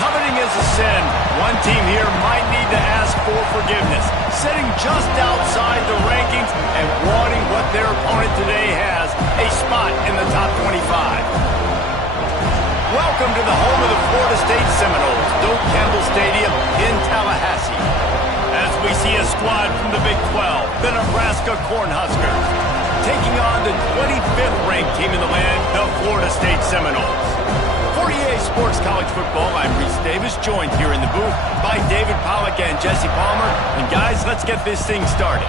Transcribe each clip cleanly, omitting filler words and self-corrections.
Coveting is a sin. One team here might need to ask for forgiveness, sitting just outside the rankings and wanting what their opponent today has, a spot in the top 25. Welcome to the home of the Florida State Seminoles, Doak Campbell Stadium in Tallahassee. As we see a squad from the Big 12, the Nebraska Cornhuskers, taking on the 25th ranked team in the land, the Florida State Seminoles. For EA Sports College Football, I'm Reese Davis, joined here in the booth by David Pollack and Jesse Palmer. And guys, let's get this thing started.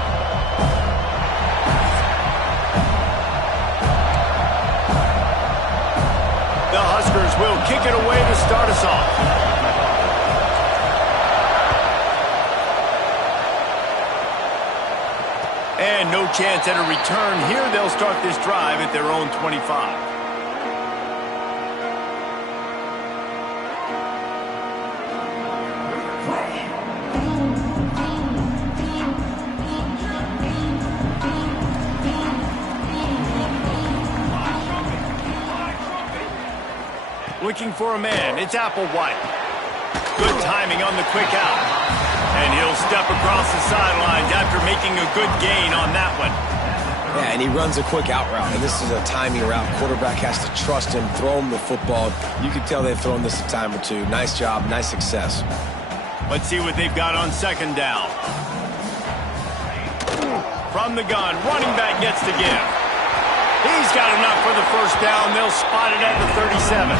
The Huskers will kick it away to start us off. And no chance at a return here. They'll start this drive at their own 25. Looking for a man, it's Applewhite. Good timing on the quick out. And he'll step across the sidelines after making a good gain on that one. Yeah, and he runs a quick out route, and this is a timing route. Quarterback has to trust him, throw him the football. You can tell they've thrown this a time or two. Nice job, nice success. Let's see what they've got on second down. From the gun, running back gets to give. He's got enough for the first down. They'll spot it at the 37.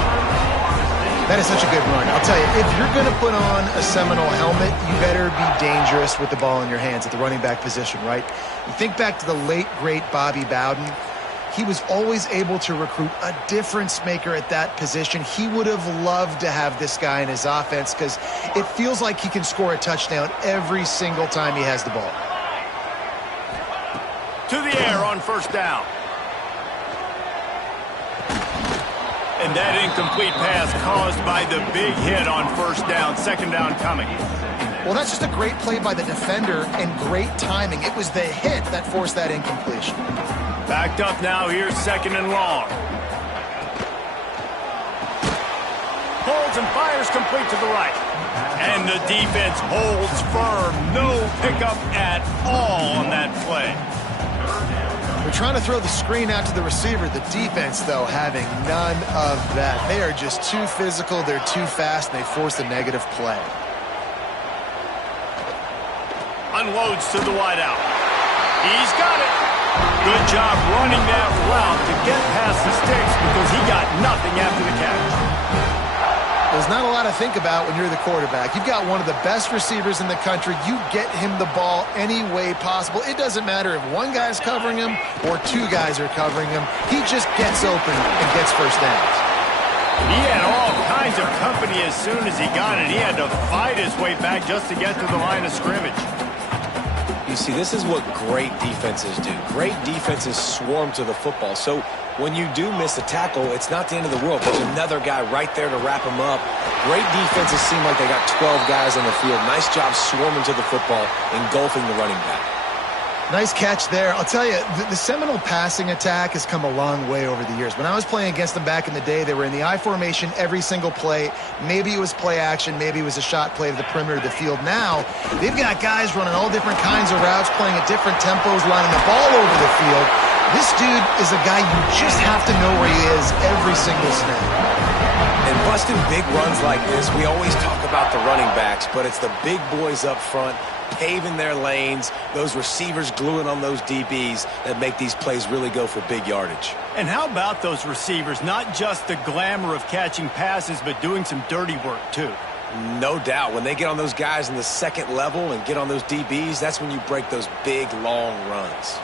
That is such a good run. I'll tell you, if you're going to put on a Seminole helmet, you better be dangerous with the ball in your hands at the running back position, right? You think back to the late, great Bobby Bowden. He was always able to recruit a difference maker at that position. He would have loved to have this guy in his offense because it feels like he can score a touchdown every single time he has the ball. To the air on first down. And that incomplete pass caused by the big hit on first down. Second down coming. Well, that's just a great play by the defender and great timing. It was the hit that forced that incompletion. Backed up now. Here's second and long. Holds and fires complete to the right. And the defense holds firm. No pickup at all on that play. They're trying to throw the screen out to the receiver. The defense, though, having none of that. They are just too physical. They're too fast, and they force a negative play. Unloads to the wideout. He's got it. Good job running that route to get past the sticks because he got nothing after the catch. There's not a lot to think about when you're the quarterback. You've got one of the best receivers in the country. You get him the ball any way possible. It doesn't matter if one guy's covering him or two guys are covering him. He just gets open and gets first downs. He had all kinds of company as soon as he got it. He had to fight his way back just to get to the line of scrimmage. You see, this is what great defenses do. Great defenses swarm to the football. So when you do miss a tackle, it's not the end of the world. There's another guy right there to wrap him up. Great defenses seem like they got 12 guys on the field. Nice job swarming to the football, engulfing the running back. Nice catch there. I'll tell you, the Seminole passing attack has come a long way over the years. When I was playing against them back in the day, they were in the I formation every single play. Maybe it was play action. Maybe it was a shot play to the perimeter of the field. Now, they've got guys running all different kinds of routes, playing at different tempos, lining the ball over the field. This dude is a guy you just have to know where he is every single snap. And busting big runs like this, we always talk about the running backs, but it's the big boys up front paving their lanes, those receivers gluing on those DBs that make these plays really go for big yardage. And how about those receivers? Not just the glamour of catching passes, but doing some dirty work too. No doubt. When they get on those guys in the second level and get on those DBs, that's when you break those big, long runs.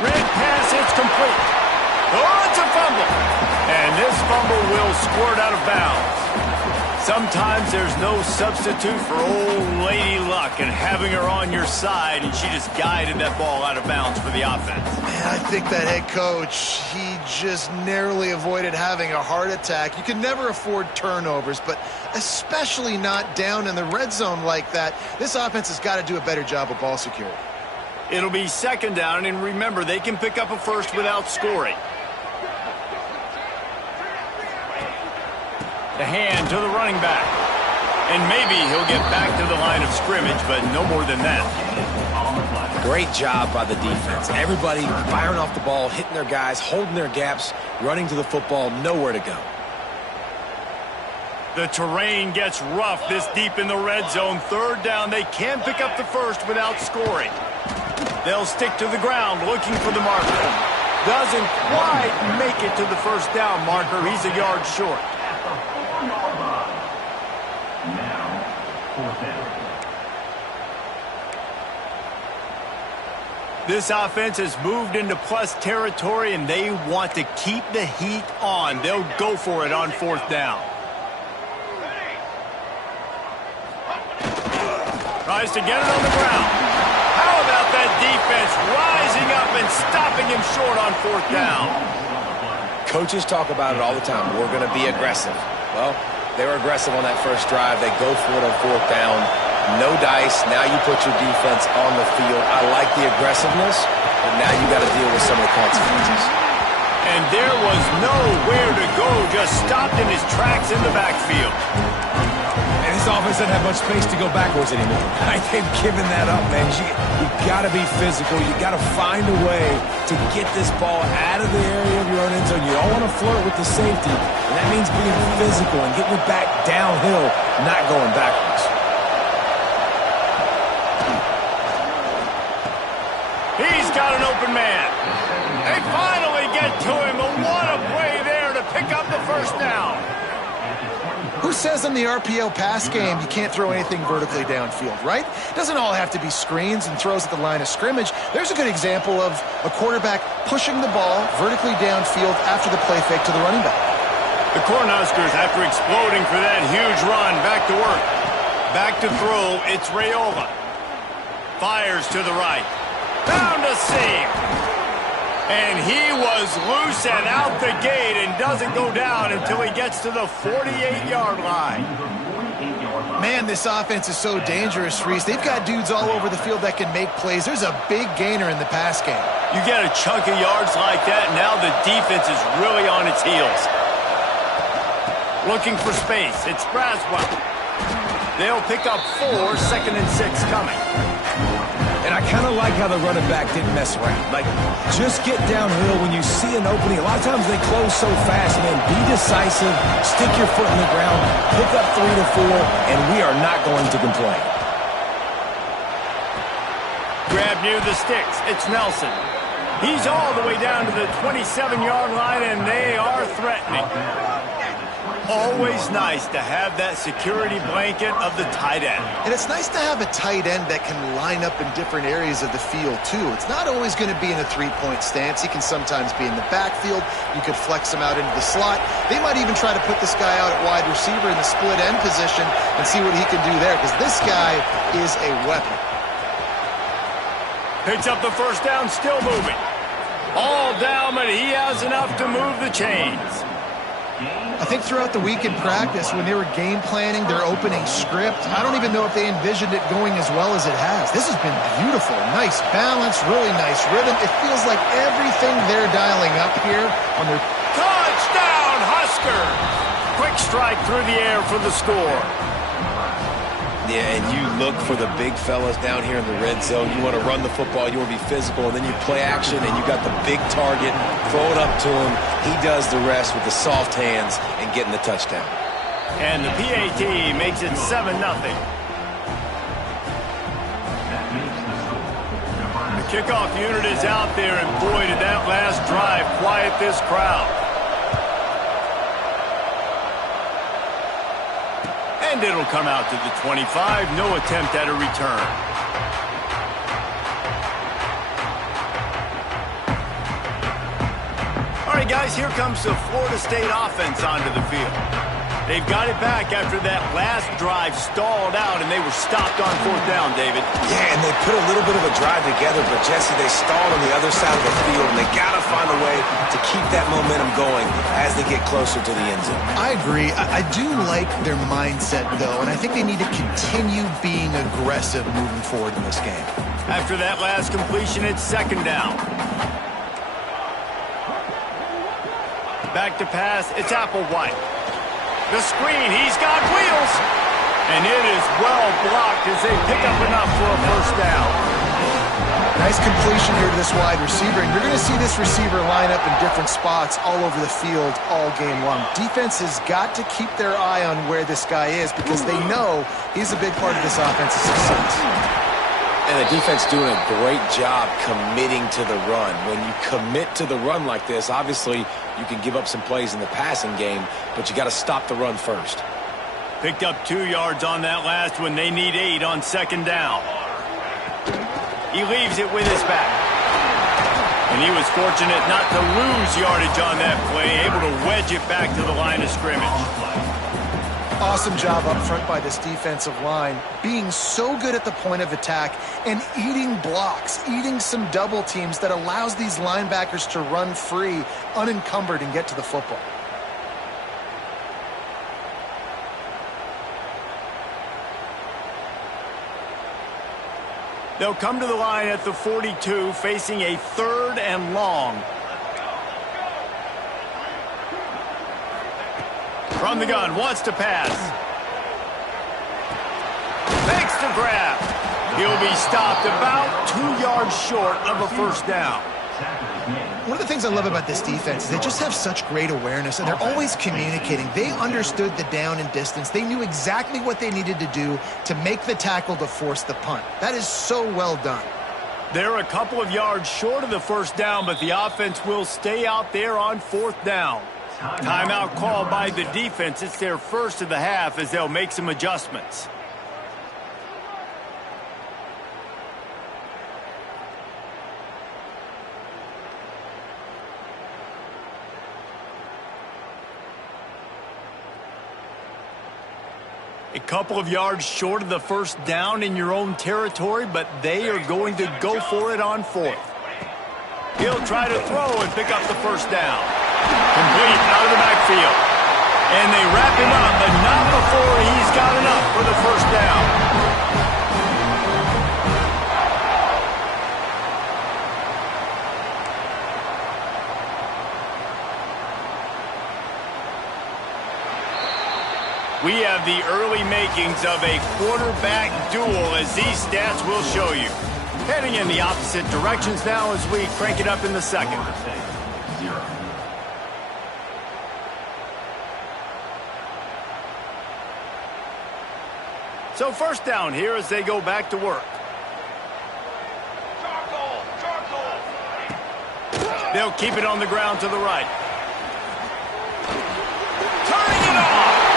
Red pass, it's complete. Oh, it's a fumble. And this fumble will squirt out of bounds. Sometimes there's no substitute for old Lady Luck and having her on your side, and she just guided that ball out of bounds for the offense. Man, I think that head coach, he just narrowly avoided having a heart attack. You can never afford turnovers, but especially not down in the red zone like that. This offense has got to do a better job of ball security. It'll be second down, and remember, they can pick up a first without scoring. The hand to the running back. And maybe he'll get back to the line of scrimmage, but no more than that. Great job by the defense. Everybody firing off the ball, hitting their guys, holding their gaps, running to the football, nowhere to go. The terrain gets rough this deep in the red zone. Third down, they can pick up the first without scoring. They'll stick to the ground looking for the marker. Doesn't quite make it to the first down marker. He's a yard short. This offense has moved into plus territory, and they want to keep the heat on. They'll go for it on fourth down. Tries to get it on the ground. How about that defense rising up and stopping him short on fourth down? Coaches talk about it all the time. We're going to be aggressive. Well, they were aggressive on that first drive. They go for it on fourth down. No dice. Now you put your defense on the field. I like the aggressiveness, but now you got to deal with some of the consequences. And there was nowhere to go. Just stopped in his tracks in the backfield. And this offense doesn't have much space to go backwards anymore. They've given that up, man. You got to be physical. You got to find a way to get this ball out of the area of your own end zone. You don't want to flirt with the safety, and that means being physical and getting it back downhill, not going backwards. He's got an open man. They finally get to him, but what a play there to pick up the first down. Who says in the RPO pass game you can't throw anything vertically downfield, right? It doesn't all have to be screens and throws at the line of scrimmage. There's a good example of a quarterback pushing the ball vertically downfield after the play fake to the running back. The Cornhuskers, after exploding for that huge run, back to work. Back to throw, it's Rayola. Fires to the right. Found a seam. And he was loose and out the gate and doesn't go down until he gets to the 48-yard line. Man, this offense is so dangerous, Reese. They've got dudes all over the field that can make plays. There's a big gainer in the pass game. You get a chunk of yards like that, now the defense is really on its heels. Looking for space. It's Braswell. They'll pick up 4, 2nd and 6 coming. And I kind of like how the running back didn't mess around. Like, just get downhill when you see an opening. A lot of times they close so fast, man. Be decisive, stick your foot in the ground, pick up 3 to 4, and we are not going to complain. Grab near the sticks. It's Nelson. He's all the way down to the 27-yard line, and they are threatening. Always nice to have that security blanket of the tight end. And it's nice to have a tight end that can line up in different areas of the field, too. It's not always going to be in a three-point stance. He can sometimes be in the backfield. You could flex him out into the slot. They might even try to put this guy out at wide receiver in the split end position and see what he can do there, because this guy is a weapon. Picks up the first down, still moving. All down, but he has enough to move the chains. I think throughout the week in practice, when they were game planning their opening script, I don't even know if they envisioned it going as well as it has. This has been beautiful. Nice balance, really nice rhythm. It feels like everything they're dialing up here on their... Touchdown, Huskers! Quick strike through the air for the score. Yeah, and you look for the big fellas down here in the red zone. You want to run the football, you want to be physical, and then you play action, and you got the big target, throw it up to him. He does the rest with the soft hands and getting the touchdown. And the PAT makes it 7-0. The kickoff unit is out there, and boy, did that last drive quiet this crowd. And it'll come out to the 25. No attempt at a return. All right, guys, here comes the Florida State offense onto the field. They've got it back after that last drive stalled out, and they were stopped on fourth down, David. Yeah, and they put a little bit of a drive together, but, Jesse, they stalled on the other side of the field, and they got to find a way to keep that momentum going as they get closer to the end zone. I agree. I do like their mindset, though, and I think they need to continue being aggressive moving forward in this game. After that last completion, it's 2nd down. Back to pass, it's Applewhite. The screen, he's got wheels. And it is well blocked as they pick up enough for a first down. Nice completion here to this wide receiver, and you're going to see this receiver line up in different spots all over the field all game long. Defense has got to keep their eye on where this guy is because they know he's a big part of this offense's success. And the defense doing a great job committing to the run. When you commit to the run like this, obviously you can give up some plays in the passing game, but you got to stop the run first. Picked up 2 yards on that last one. They need 8 on second down. He leaves it with his back. And he was fortunate not to lose yardage on that play, able to wedge it back to the line of scrimmage. Awesome job up front by this defensive line, being so good at the point of attack and eating blocks, eating some double teams that allows these linebackers to run free, unencumbered, and get to the football. They'll come to the line at the 42, facing a 3rd and long. From the gun, wants to pass. Makes the grab. He'll be stopped about 2 yards short of a first down. One of the things I love about this defense is they just have such great awareness, and they're always communicating. They understood the down and distance. They knew exactly what they needed to do to make the tackle to force the punt. That is so well done. They're a couple of yards short of the first down, but the offense will stay out there on 4th down. Timeout called by the defense. It's their first of the half as they'll make some adjustments. A couple of yards short of the first down in your own territory, but they are going to go for it on 4th. He'll try to throw and pick up the first down. Complete out of the backfield. And they wrap him up, but not before he's got enough for the first down. We have the early makings of a quarterback duel, as these stats will show you. Heading in the opposite directions now as we crank it up in the second. So first down here as they go back to work. They'll keep it on the ground to the right. Turning it off.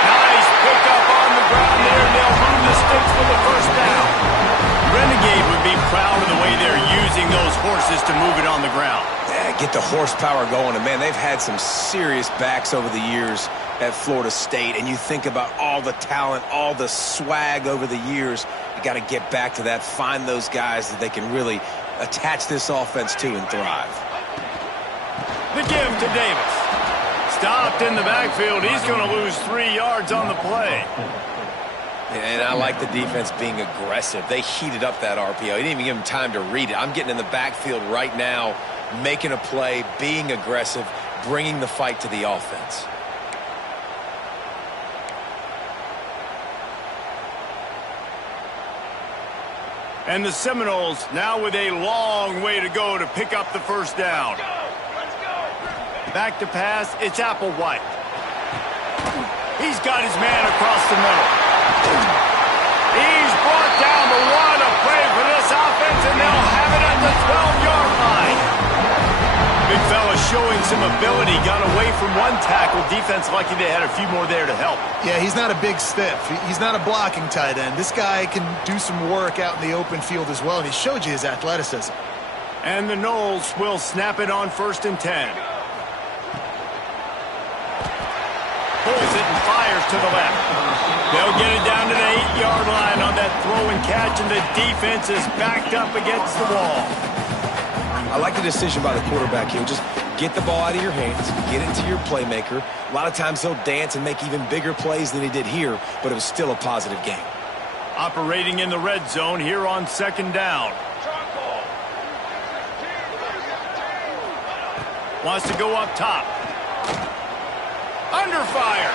Nice pick up on the ground there, and they'll move the sticks for the first down. Renegade would be proud of the way they're using those horses to move it on the ground. Yeah, get the horsepower going. And, man, they've had some serious backs over the years at Florida State. And you think about all the talent, all the swag over the years. You got to get back to that, find those guys that they can really attach this offense to and thrive. The give to Davis. Stopped in the backfield. He's going to lose 3 yards on the play. And I like the defense being aggressive. They heated up that RPO. He didn't even give him time to read it. I'm getting in the backfield right now, making a play, being aggressive, bringing the fight to the offense. And the Seminoles now with a long way to go to pick up the first down. Back to pass, it's Applewhite. He's got his man across the middle. He's brought down, but what a play for this offense, and they'll have it at the 12-yard line. Big fella showing some ability, got away from one tackle. Defense lucky they had a few more there to help. Yeah, he's not a big stiff. He's not a blocking tight end. This guy can do some work out in the open field as well, and he showed you his athleticism. And the Noles will snap it on 1st and 10. Pulls it and fires to the left. They'll get it down to the 8-yard line on that throw and catch, and the defense is backed up against the wall. I like the decision by the quarterback here. Just get the ball out of your hands, get it to your playmaker. A lot of times he'll dance and make even bigger plays than he did here, but it was still a positive game. Operating in the red zone here on 2nd down. Wants to go up top. Under fire.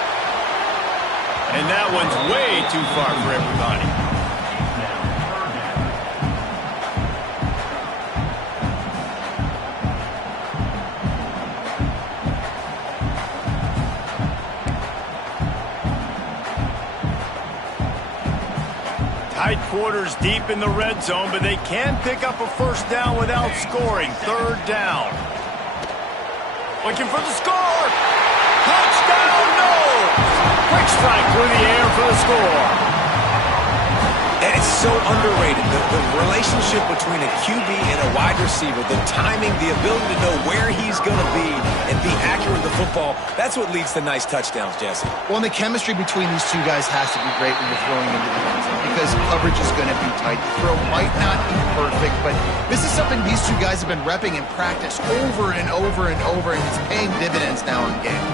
And that one's way too far for everybody. Tight quarters deep in the red zone, but they can pick up a first down without scoring. Third down. Looking for the score. Touchdown, no! Quick strike through the air for the score. And it's so underrated. The relationship between a QB and a wide receiver, the timing, the ability to know where he's going to be and be accurate with the football, that's what leads to nice touchdowns, Jesse. Well, and the chemistry between these two guys has to be great when you're throwing into the end zone because coverage is going to be tight. The throw might not be perfect, but this is something these two guys have been repping in practice over and over and over, and it's paying dividends now in game.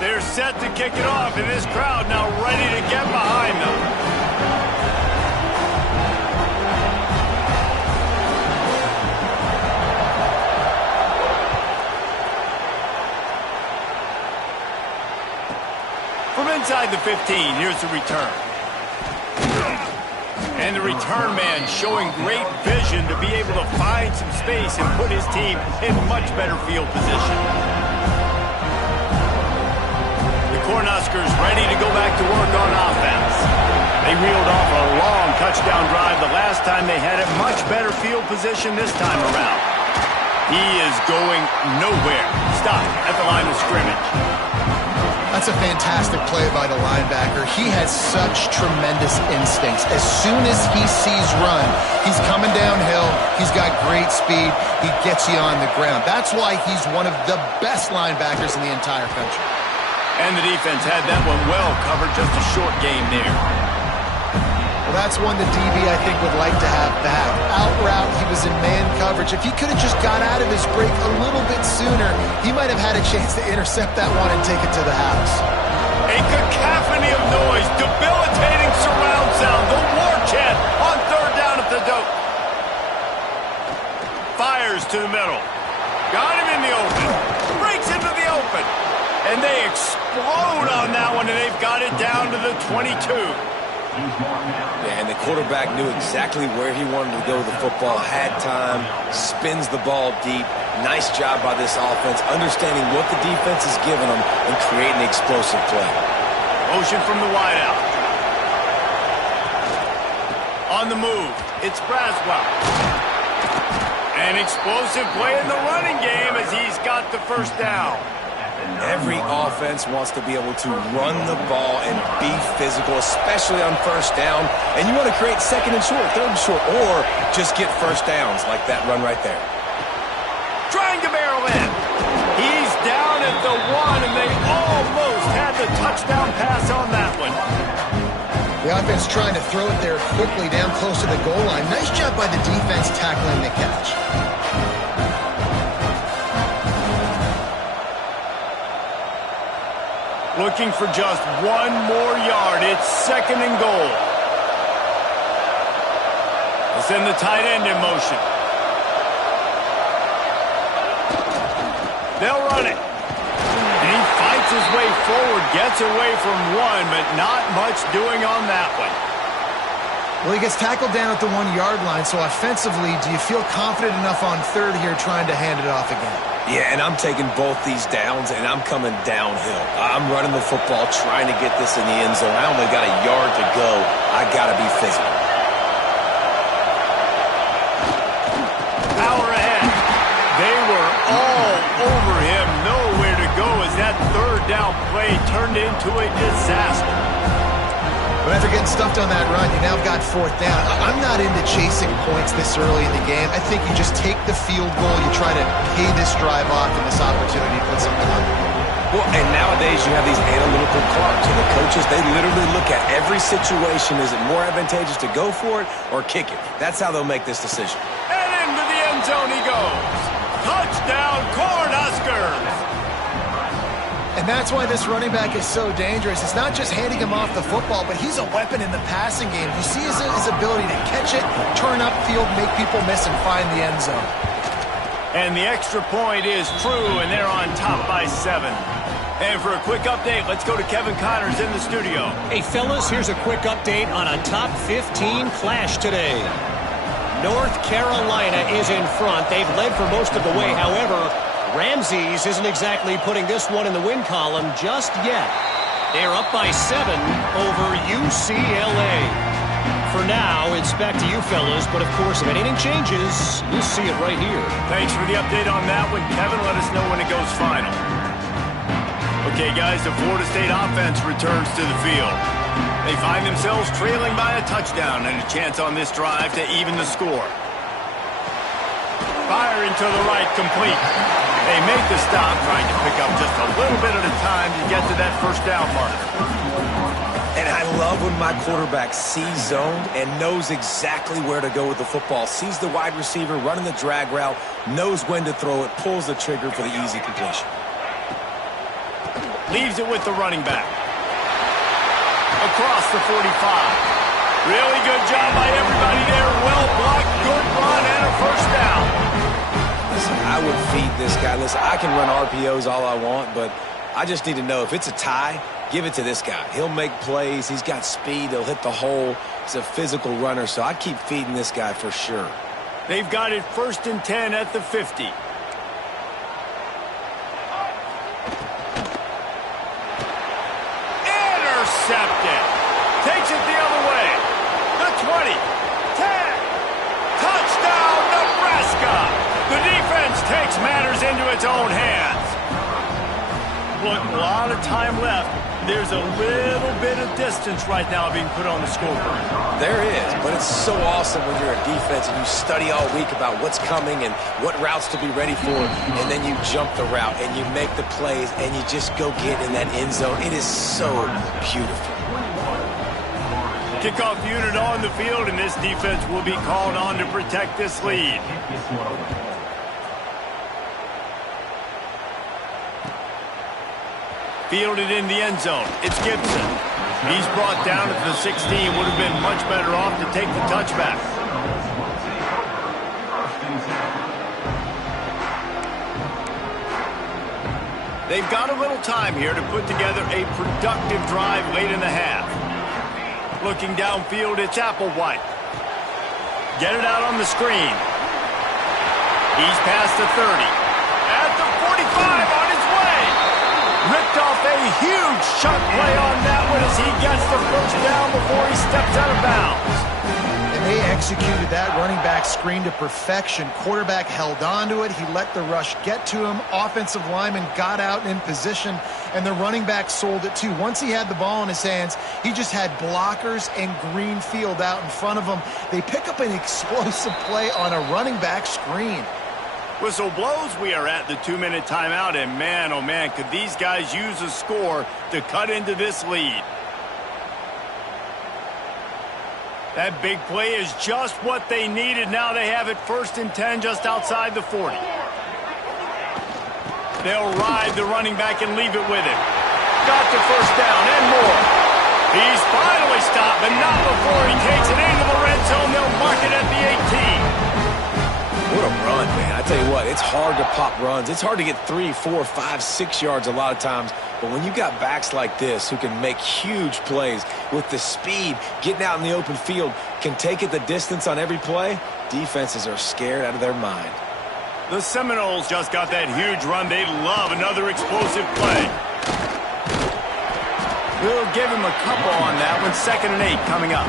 They're set to kick it off, and this crowd now ready to get behind them. From inside the 15, here's the return. And the return man showing great vision to be able to find some space and put his team in much better field position. Cornhuskers ready to go back to work on offense. They reeled off a long touchdown drive the last time they had it. Much better field position this time around. He is going nowhere. Stop at the line of scrimmage. That's a fantastic play by the linebacker. He has such tremendous instincts. As soon as he sees run, he's coming downhill. He's got great speed. He gets you on the ground. That's why he's one of the best linebackers in the entire country. And the defense had that one well covered, just a short game there. Well, that's one the DB, I think, would like to have back. Out route, he was in man coverage. If he could have just got out of his break a little bit sooner, he might have had a chance to intercept that one and take it to the house. A cacophony of noise, debilitating surround sound, the war chant on third down at the dope. Fires to the middle. Got him in the open. Breaks into the open. And they explode on that one, and they've got it down to the 22. Yeah, and the quarterback knew exactly where he wanted to go with the football, had time, spins the ball deep. Nice job by this offense, understanding what the defense is giving them and creating the explosive play. Motion from the wideout. On the move, it's Braswell. An explosive play in the running game as he's got the first down. Every offense wants to be able to run the ball and be physical, especially on first down. And you want to create second and short, third and short, or just get first downs like that run right there. Trying to barrel in. He's down at the 1, and they almost had the touchdown pass on that one. The offense trying to throw it there quickly down close to the goal line. Nice job by the defense tackling the catch. Looking for just one more yard. It's second and goal. They send the tight end in motion. They'll run it. And he fights his way forward, gets away from one, but not much doing on that one. Well, he gets tackled down at the 1-yard line, so offensively, do you feel confident enough on third here trying to hand it off again? Yeah, and I'm taking both these downs, and I'm coming downhill. I'm running the football, trying to get this in the end zone. I only got a yard to go. I got to be physical. Power ahead. They were all over him. Nowhere to go as that third down play turned into a disaster. But after getting stuffed on that run, you now got fourth down. I'm not into chasing points this early in the game. I think you just take the field goal. You try to pay this drive off and this opportunity to put something on the board. Well, and nowadays you have these analytical clocks, and the coaches, they literally look at every situation. Is it more advantageous to go for it or kick it? That's how they'll make this decision. And into the end zone he goes. Touchdown, Cornhuskers! And that's why this running back is so dangerous. It's not just handing him off the football, but he's a weapon in the passing game. You see his ability to catch it, turn upfield, make people miss, and find the end zone. And the extra point is true, and they're on top by 7. And for a quick update, let's go to Kevin Connors in the studio. Hey, fellas, here's a quick update on a top 15 clash today. North Carolina is in front. They've led for most of the way. However, Ramses isn't exactly putting this one in the win column just yet. They're up by 7 over UCLA. For now, it's back to you fellas, but of course, if anything changes, you'll see it right here. Thanks for the update on that one, Kevin. Let us know when it goes final. Okay, guys, the Florida State offense returns to the field. They find themselves trailing by a touchdown and a chance on this drive to even the score. Firing to the right, complete. They make the stop, trying to pick up just a little bit at a time to get to that first down marker. And I love when my quarterback sees zoned and knows exactly where to go with the football. Sees the wide receiver running the drag route, knows when to throw it, pulls the trigger for the easy completion. Leaves it with the running back. Across the 45. Really good job by everybody there. Well blocked, good run, and a first down. Listen, I would feed this guy. Listen, I can run RPOs all I want, but I just need to know if it's a tie, give it to this guy. He'll make plays. He's got speed. He'll hit the hole. He's a physical runner, so I keep feeding this guy for sure. They've got it 1st and 10 at the 50. Intercepted. Takes it the other way. The 20. 10. Touchdown, Nebraska. The defense takes matters into its own hands. Look, a lot of time left. There's a little bit of distance right now being put on the scoreboard. There is, but it's so awesome when you're a defense and you study all week about what's coming and what routes to be ready for, and then you jump the route and you make the plays and you just go get in that end zone. It is so beautiful. Kickoff unit on the field, and this defense will be called on to protect this lead. Fielded in the end zone. It's Gibson. He's brought down at the 16. Would have been much better off to take the touchback. They've got a little time here to put together a productive drive late in the half. Looking downfield, it's Applewhite. Get it out on the screen. He's past the 30. At the 45 on his way. Ripped off a huge chunk play on that one as he gets the first down before he steps out of bounds. And they executed that running back screen to perfection. Quarterback held on to it. He let the rush get to him. Offensive lineman got out in position, and the running back sold it too. Once he had the ball in his hands, he just had blockers and green field out in front of him. They pick up an explosive play on a running back screen. Whistle blows. We are at the 2-minute timeout, and man, oh man, could these guys use a score to cut into this lead. That big play is just what they needed. Now they have it 1st and 10 just outside the 40. They'll ride the running back and leave it with him. Got the first down and more. He's finally stopped, but not before he takes it into the red zone. They'll mark it at the 18. What a run, man. I tell you what, it's hard to pop runs. It's hard to get 3, 4, 5, 6 yards a lot of times. But when you got backs like this who can make huge plays with the speed, getting out in the open field, can take it the distance on every play, defenses are scared out of their mind. The Seminoles just got that huge run. They love another explosive play. We'll give him a couple on that one. 2nd and 8 coming up.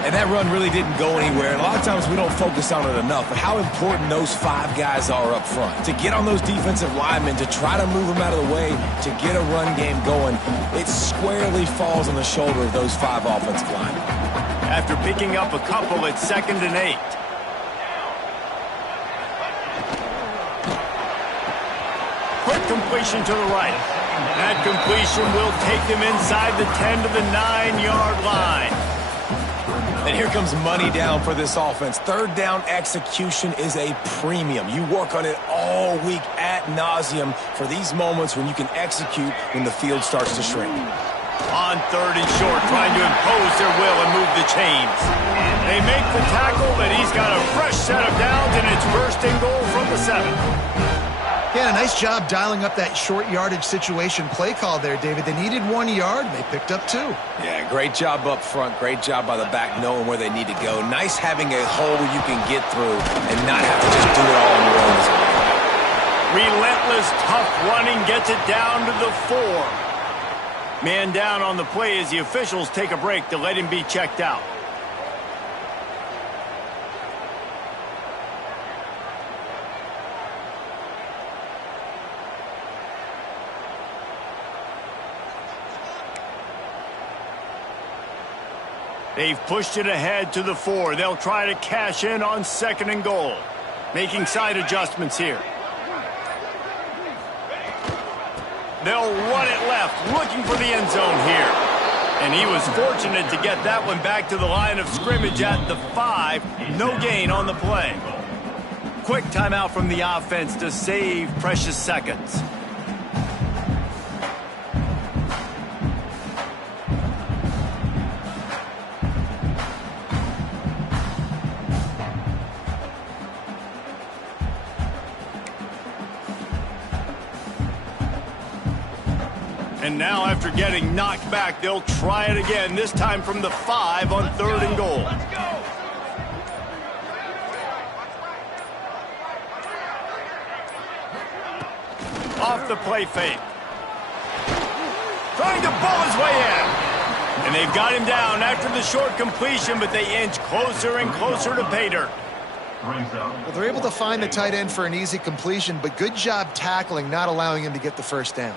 And that run really didn't go anywhere. And a lot of times we don't focus on it enough. But how important those 5 guys are up front. To get on those defensive linemen, to try to move them out of the way, to get a run game going, it squarely falls on the shoulder of those 5 offensive linemen. After picking up a couple, it's 2nd and 8. Quick completion to the right. That completion will take them inside the 10 to the 9-yard line. And here comes money down for this offense. Third down execution is a premium. You work on it all week ad nauseum for these moments when you can execute when the field starts to shrink. On 3rd and short, trying to impose their will and move the chains. They make the tackle, but he's got a fresh set of downs, and it's 1st and goal from the 7. Yeah, nice job dialing up that short yardage situation play call there, David. They needed 1 yard, and they picked up 2. Yeah, great job up front. Great job by the back knowing where they need to go. Nice having a hole where you can get through and not have to just do it all on your own. Relentless, tough running gets it down to the 4. Man down on the play as the officials take a break to let him be checked out. They've pushed it ahead to the 4. They'll try to cash in on 2nd and goal. Making side adjustments here. They'll run it left, looking for the end zone here. And he was fortunate to get that one back to the line of scrimmage at the 5. No gain on the play. Quick timeout from the offense to save precious seconds. And now, after getting knocked back, they'll try it again, this time from the 5 on 3rd and goal. Off the play fake. Trying to pull his way in. And they've got him down after the short completion, but they inch closer and closer to pay dirt. Well, they're able to find the tight end for an easy completion, but good job tackling, not allowing him to get the 1st down.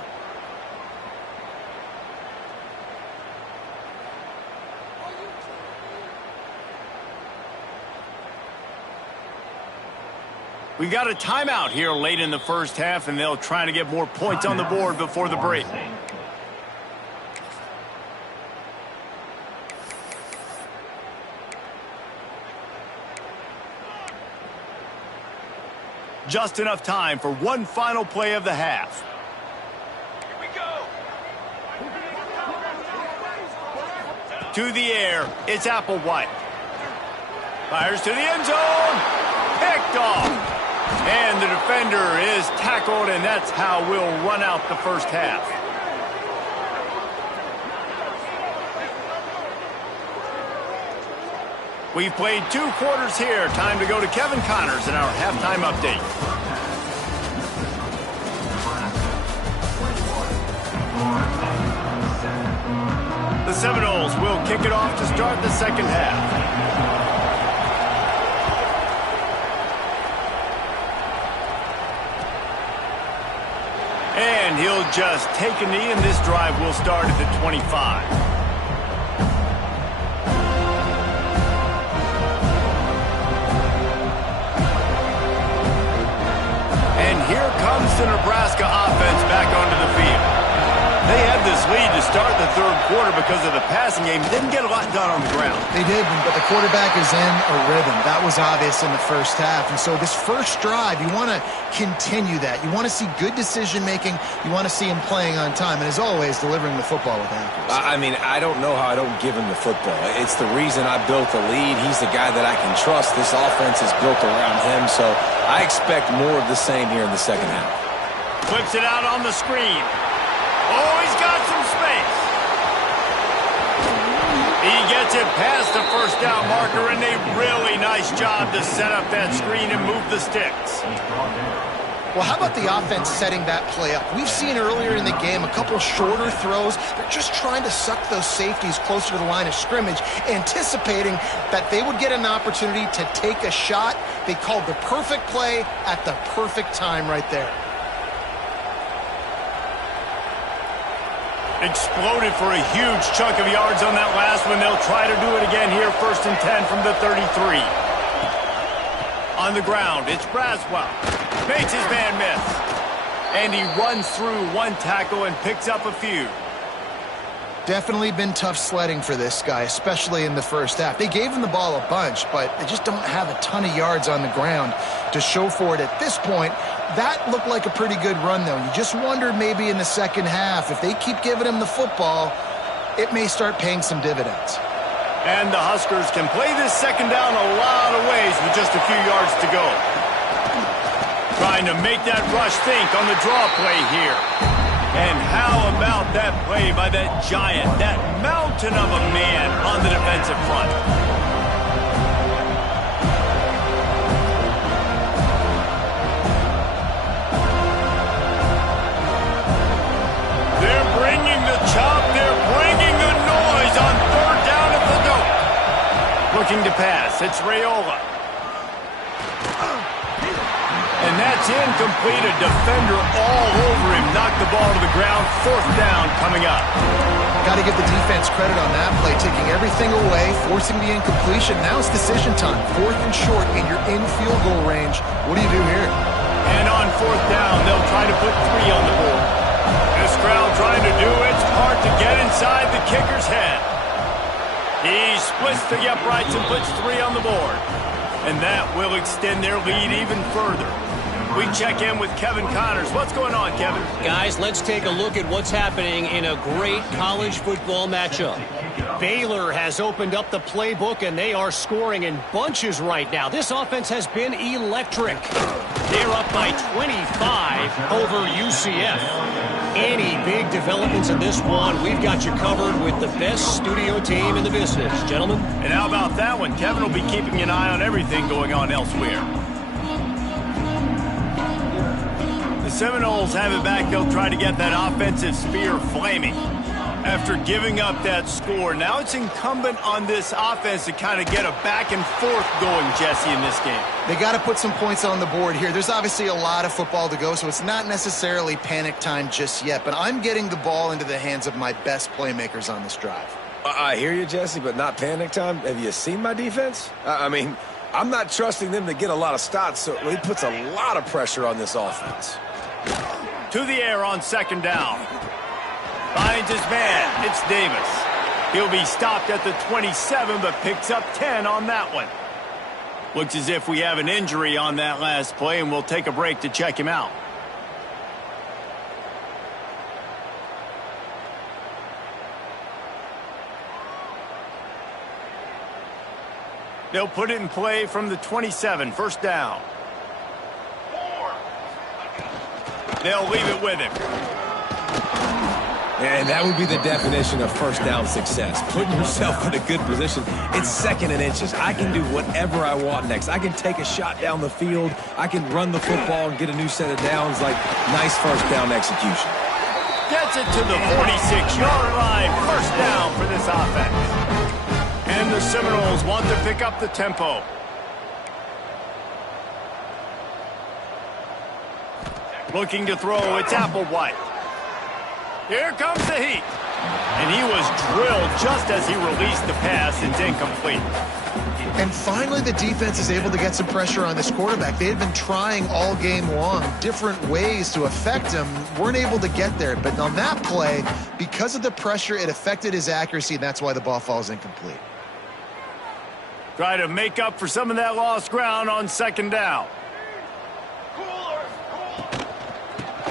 We got a timeout here late in the 1st half, and they'll try to get more points on the board before the break. Just enough time for one final play of the half. Here we go. To the air, it's Applewhite. Fires to the end zone. Picked off. And the defender is tackled, and that's how we'll run out the 1st half. We've played 2 quarters here. Time to go to Kevin Connors in our halftime update. The Seminoles will kick it off to start the 2nd half. And he'll just take a knee, and this drive will start at the 25. And here comes the Nebraska offense back onto the field. They had this lead to start the 3rd quarter because of the passing game. Didn't get a lot done on the ground. They did, but the quarterback is in a rhythm. That was obvious in the 1st half. And so this 1st drive, you want to continue that. You want to see good decision-making. You want to see him playing on time. And as always, delivering the football with accuracy. I mean, I don't know how I don't give him the football. It's the reason I built the lead. He's the guy that I can trust. This offense is built around him. So I expect more of the same here in the 2nd half. Flips it out on the screen. Oh, he's got some space. He gets it past the 1st down marker, and a really nice job to set up that screen and move the sticks. Well, how about the offense setting that play up? We've seen earlier in the game a couple shorter throws. They're just trying to suck those safeties closer to the line of scrimmage, anticipating that they would get an opportunity to take a shot. They called the perfect play at the perfect time right there. Exploded for a huge chunk of yards on that last one. They'll try to do it again here, 1st and 10 from the 33. On the ground, it's Braswell. Makes his man miss. And he runs through 1 tackle and picks up a few. Definitely been tough sledding for this guy, especially in the first half. They gave him the ball a bunch, but they just don't have a ton of yards on the ground to show for it at this point. That looked like a pretty good run, though. You just wonder maybe in the second half, if they keep giving him the football, it may start paying some dividends. And the Huskers can play this second down a lot of ways with just a few yards to go. Trying to make that rush think on the draw play here. And how about that play by that giant, that mountain of a man on the defensive front? They're bringing the chop, they're bringing the noise on third down at the goal. Looking to pass, it's Raiola. And that's incomplete. A defender all over him. Knocked the ball to the ground. Fourth down coming up. Got to give the defense credit on that play, taking everything away, forcing the incompletion. Now it's decision time. Fourth and short, and you're in field goal range. What do you do here? And on fourth down, they'll try to put 3 on the board. This crowd trying to do its part to get inside the kicker's head. He splits the uprights and puts 3 on the board. And that will extend their lead even further. We check in with Kevin Connors. What's going on, Kevin? Guys, let's take a look at what's happening in a great college football matchup. Baylor has opened up the playbook, and they are scoring in bunches right now. This offense has been electric. They're up by 25 over UCF. Any big developments in this one, we've got you covered with the best studio team in the business, gentlemen. And how about that one? Kevin will be keeping an eye on everything going on elsewhere. The Seminoles have it back. They'll try to get that offensive spear flaming. After giving up that score, now it's incumbent on this offense to kind of get a back and forth going, Jesse, in this game. They got to put some points on the board here. There's obviously a lot of football to go, so it's not necessarily panic time just yet, but I'm getting the ball into the hands of my best playmakers on this drive. I hear you, Jesse, but not panic time. Have you seen my defense? I mean, I'm not trusting them to get a lot of stops, so it puts a lot of pressure on this offense. To the air on second down. Finds his man. It's Davis. He'll be stopped at the 27, but picks up 10 on that one. Looks as if we have an injury on that last play, and we'll take a break to check him out. They'll put it in play from the 27, first down. They'll leave it with him. And that would be the definition of first down success. Putting yourself in a good position. It's second and inches. I can do whatever I want next. I can take a shot down the field. I can run the football and get a new set of downs. Like, nice first down execution. Gets it to the 46-yard line. First down for this offense. And the Seminoles want to pick up the tempo. Looking to throw, it's Applewhite. Here comes the heat. And he was drilled just as he released the pass. It's incomplete. And finally, the defense is able to get some pressure on this quarterback. They had been trying all game long different ways to affect him. Weren't able to get there. But on that play, because of the pressure, it affected his accuracy, and that's why the ball falls incomplete. Try to make up for some of that lost ground on second down.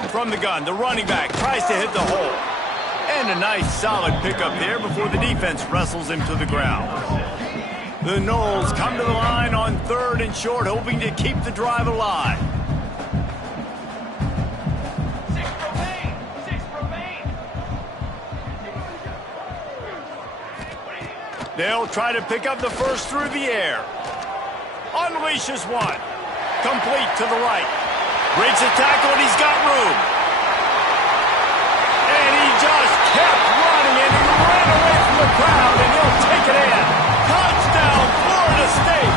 From the gun, the running back tries to hit the hole. And a nice solid pickup there before the defense wrestles him to the ground. The Noles come to the line on third and short, hoping to keep the drive alive. 6 remain. They'll try to pick up the first through the air. Unleashes one. Complete to the right. Breaks a tackle, and he's got room. And he just kept running, and he ran away from the crowd, and he'll take it in. Touchdown, Florida State.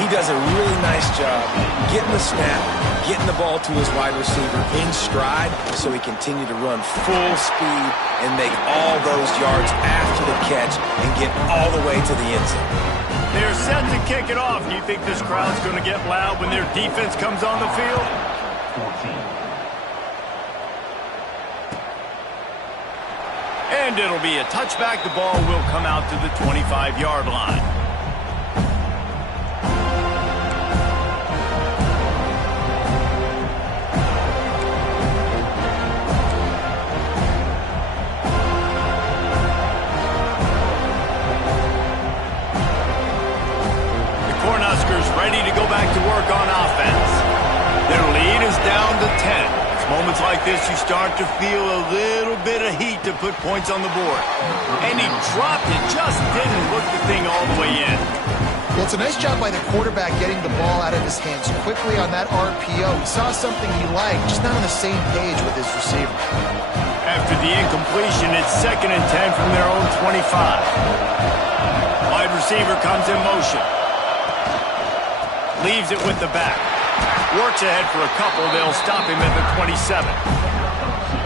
He does a really nice job getting the snap, getting the ball to his wide receiver in stride so he continue to run full speed and make all those yards after the catch and get all the way to the end zone. They're set to kick it off. Do you think this crowd's going to get loud when their defense comes on the field? And it'll be a touchback. The ball will come out to the 25-yard line. The Cornhuskers ready to go back to work on offense. Their lead is down to 10. Moments like this, you start to feel a little bit of heat to put points on the board. And he dropped it, just didn't look the thing all the way in. Well, it's a nice job by the quarterback getting the ball out of his hands quickly on that RPO. He saw something he liked, just not on the same page with his receiver. After the incompletion, it's 2nd and 10 from their own 25. Wide receiver comes in motion. Leaves it with the back. Works ahead for a couple. They'll stop him at the 27.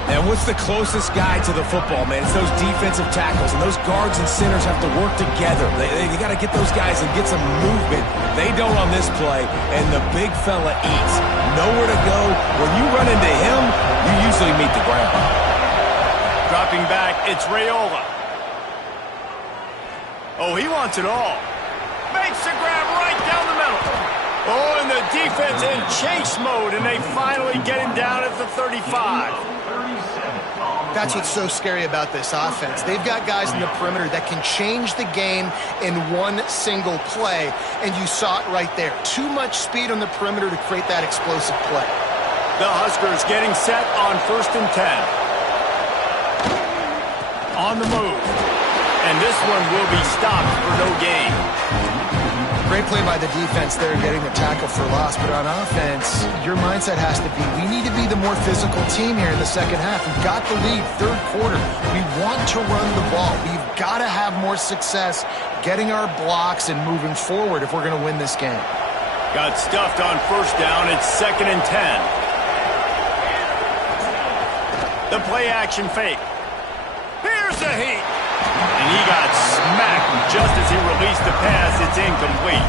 And what's the closest guy to the football, man? It's those defensive tackles, and those guards and centers have to work together. They got to get those guys and get some movement. They don't on this play, and the big fella eats. Nowhere to go. When you run into him, you usually meet the ground. Dropping back, it's Raiola. Oh, he wants it all. Makes the grab right down the middle. Oh, and the defense in chase mode, and they finally get him down at the 35. That's what's so scary about this offense. They've got guys in the perimeter that can change the game in one single play, and you saw it right there. Too much speed on the perimeter to create that explosive play. The Huskers getting set on 1st and 10. On the move. And this one will be stopped for no gain. Great play by the defense there, getting the tackle for loss. But on offense, your mindset has to be, we need to be the more physical team here in the second half. We've got the lead, 3rd quarter. We want to run the ball. We've got to have more success getting our blocks and moving forward if we're going to win this game. Got stuffed on 1st down. It's 2nd and 10. The play action fake. Here's the heat. And he got smacked just as he released the pass. It's incomplete.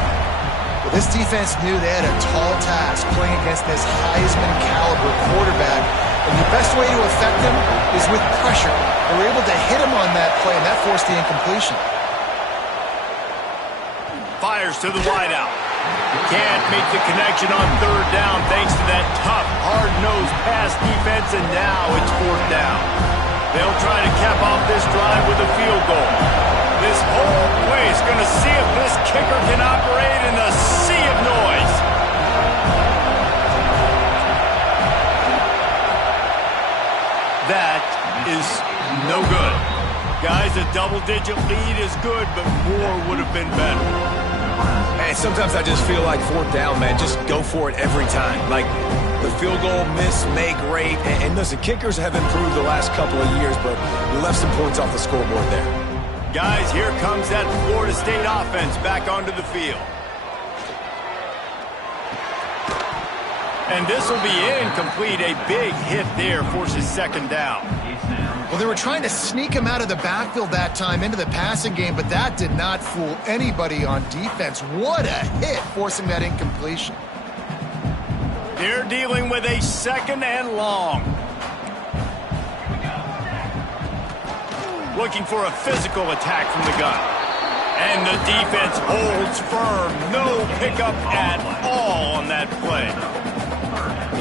Well, this defense knew they had a tall task playing against this Heisman caliber quarterback. And the best way to affect him is with pressure. They were able to hit him on that play, and that forced the incompletion. Fires to the wideout. Can't make the connection on 3rd down thanks to that tough, hard-nosed pass defense, and now it's 4th down. They'll try to cap off this drive with a field goal. This whole place is going to see if this kicker can operate in a sea of noise. That is no good. Guys, a double-digit lead is good, but more would have been better. Man, sometimes I just feel like 4th down, man. Just go for it every time. Like, the field goal miss, make rate. And listen, kickers have improved the last couple of years, but you left some points off the scoreboard there. Guys, here comes that Florida State offense back onto the field. And this will be incomplete. A big hit there forces 2nd down. Well, they were trying to sneak him out of the backfield that time into the passing game, but that did not fool anybody on defense. What a hit, forcing that incompletion. They're dealing with a 2nd and long. Looking for a physical attack from the gun. And the defense holds firm. No pickup at all on that play.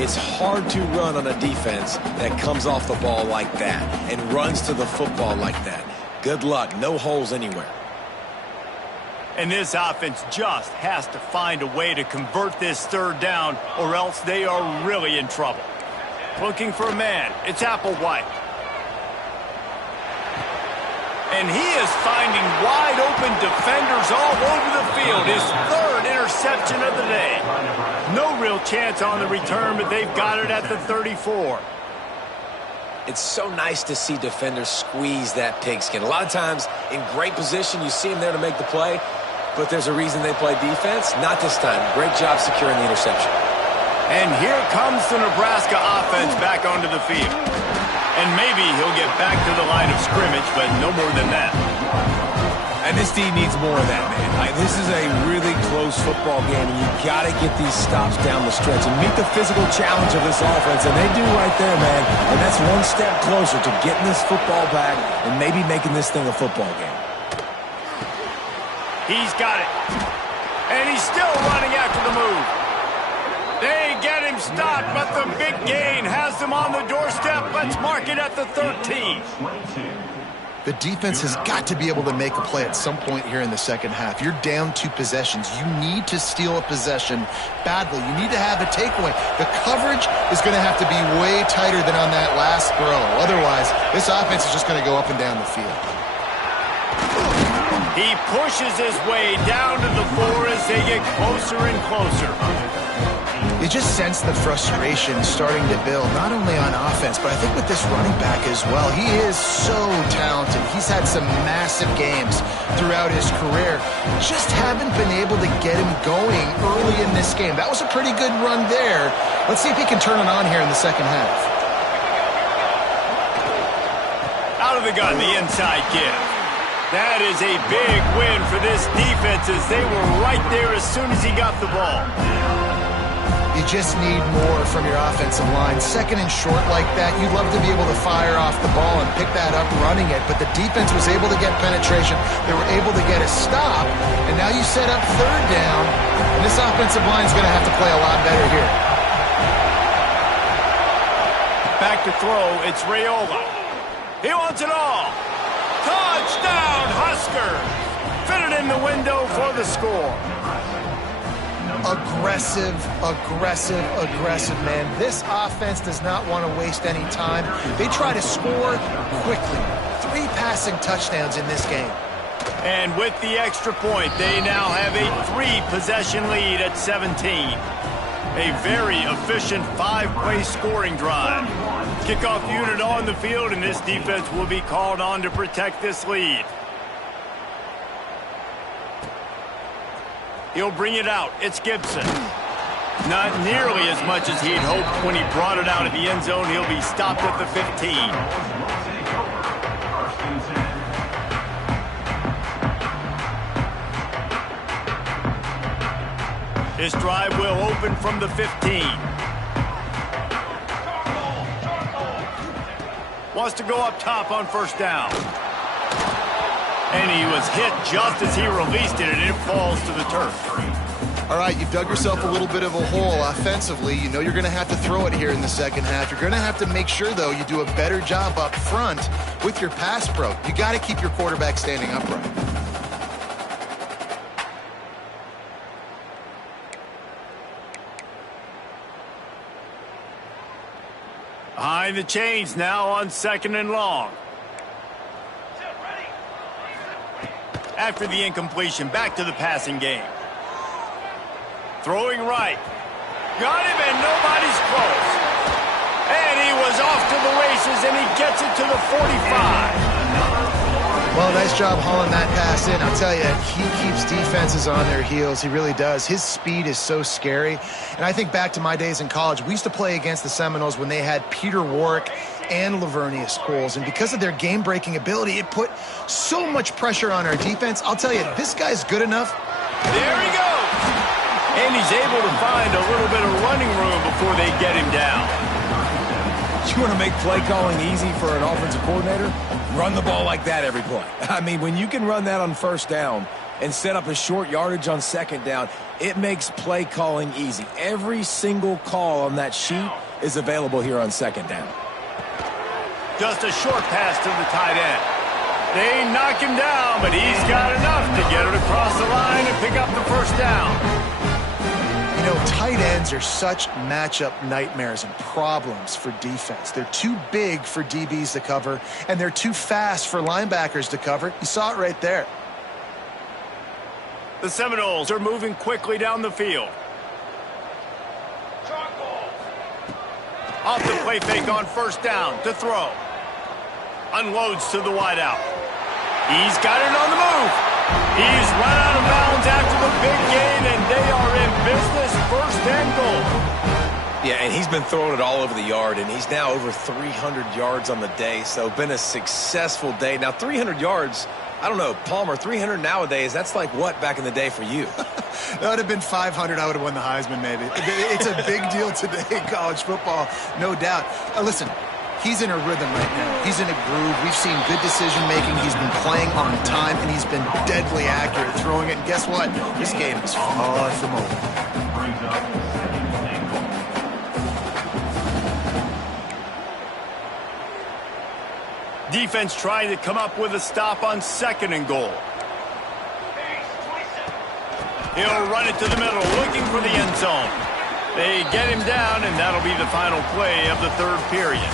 It's hard to run on a defense that comes off the ball like that and runs to the football like that. Good luck. No holes anywhere. And this offense just has to find a way to convert this 3rd down, or else they are really in trouble. Looking for a man. It's Applewhite. And he is finding wide-open defenders all over the field. His 3rd interception of the day. No real chance on the return, but they've got it at the 34. It's so nice to see defenders squeeze that pigskin. A lot of times, in great position, you see them there to make the play, but there's a reason they play defense. Not this time. Great job securing the interception. And here comes the Nebraska offense back onto the field. And maybe he'll get back to the line of scrimmage, but no more than that. And this team needs more of that, man. This is a really close football game, and you've got to get these stops down the stretch and meet the physical challenge of this offense, and they do right there, man. And that's one step closer to getting this football back and maybe making this thing a football game. He's got it. And he's still running after the move. They get him stopped, but the big gain has them on the doorstep. Let's mark it at the 13. The defense has got to be able to make a play at some point here in the second half. You're down 2 possessions. You need to steal a possession badly. You need to have a takeaway. The coverage is going to have to be way tighter than on that last throw. Otherwise, this offense is just going to go up and down the field. He pushes his way down to the 4 as they get closer and closer. You just sense the frustration starting to build, not only on offense, but I think with this running back as well. He is so talented. He's had some massive games throughout his career. Just haven't been able to get him going early in this game. That was a pretty good run there. Let's see if he can turn it on here in the second half. Out of the gun, the inside give. That is a big win for this defense as they were right there as soon as he got the ball. You just need more from your offensive line. Second and short like that, you'd love to be able to fire off the ball and pick that up running it, but the defense was able to get penetration. They were able to get a stop, and now you set up third down, and this offensive line is going to have to play a lot better here. Back to throw, it's Raiola. He wants it all. Touchdown, Huskers! Fitted in the window for the score. Aggressive, aggressive, aggressive, man. This offense does not want to waste any time. They try to score quickly. 3 passing touchdowns in this game. And with the extra point, they now have a 3-possession lead at 17. A very efficient 5-play scoring drive. Kickoff unit on the field, and this defense will be called on to protect this lead. He'll bring it out. It's Gibson. Not nearly as much as he'd hoped when he brought it out of the end zone. He'll be stopped at the 15. This drive will open from the 15. Wants to go up top on first down. And he was hit just as he released it, and it falls to the turf. All right, you've dug yourself a little bit of a hole offensively. You know you're going to have to throw it here in the second half. You're going to have to make sure, though, you do a better job up front with your pass pro. You got to keep your quarterback standing upright. Behind the chains now on 2nd and long. After the incompletion, back to the passing game. Throwing right. Got him, and nobody's close. And he was off to the races, and he gets it to the 45. Well, nice job hauling that pass in. I'll tell you, he keeps defenses on their heels. He really does. His speed is so scary. And I think back to my days in college. We used to play against the Seminoles when they had Peter Warrick and Lavernius Coles. And because of their game-breaking ability, it put so much pressure on our defense. I'll tell you, this guy's good enough. There he goes. And he's able to find a little bit of running room before they get him down. You want to make play calling easy for an offensive coordinator? Run the ball like that every play. I mean, when you can run that on first down and set up a short yardage on second down, it makes play calling easy. Every single call on that sheet is available here on second down. Just a short pass to the tight end. They knock him down, but he's got enough to get it across the line and pick up the first down. You know, tight ends are such matchup nightmares and problems for defense. They're too big for DBs to cover, and they're too fast for linebackers to cover. You saw it right there. The Seminoles are moving quickly down the field. Off the play fake on first down to throw. Unloads to the wideout. He's got it on the move. He's run out of bounds after the big gain, and they are in business, 1st and goal. Yeah, and he's been throwing it all over the yard, and he's now over 300 yards on the day, so been a successful day. Now, 300 yards I don't know, Palmer, 300 nowadays, that's like what back in the day for you? That would have been 500. I would have won the Heisman, maybe. It's a big deal today in college football, no doubt. Listen, he's in a rhythm right now. He's in a groove. We've seen good decision-making. He's been playing on time, and he's been deadly accurate throwing it. And guess what? This game is far from over. Defense trying to come up with a stop on 2nd and goal. He'll run it to the middle, looking for the end zone. They get him down, and that'll be the final play of the 3rd period.